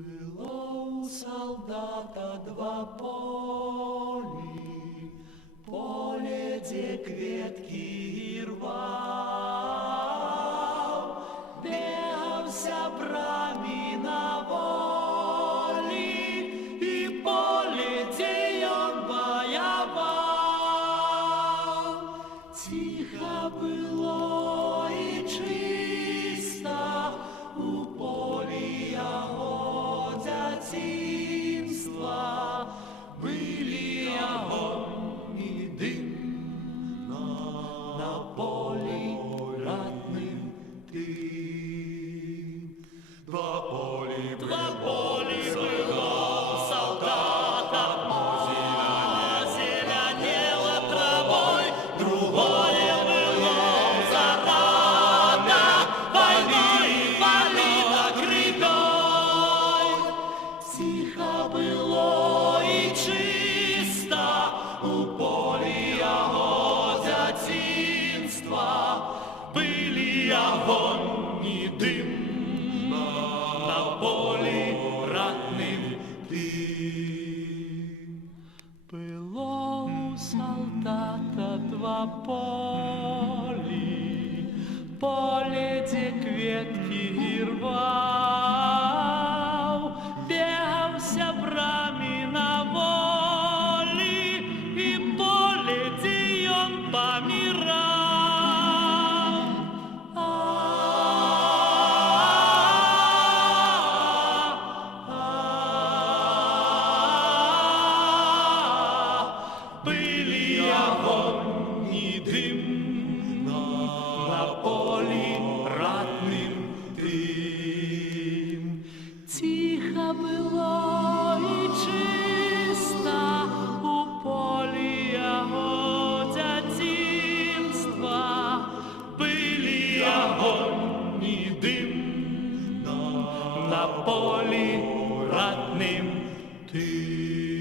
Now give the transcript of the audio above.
Было у солдата два полі, поле, де кветки рвав, бегався брамі на волі, і поле, де он воевал. Тихо было и чисто у полі яго дзяцінства, были огонь и дым на полі ратным тым. Два полі было солдата, зеленело травой, другое было зарада, войной полита крепой. Тихо было и чисто у полі яго дзяцінства, были огонь и дым на полі ратным тым. Было у солдата два полі, поле, де кветки рвав, бегався брамі на волі, і поле, де он помирав. Были огонь и дым на полі ратным тым. Тихо было и чисто у полі яго дзяцінства, были огонь и дым на полі ратным тым.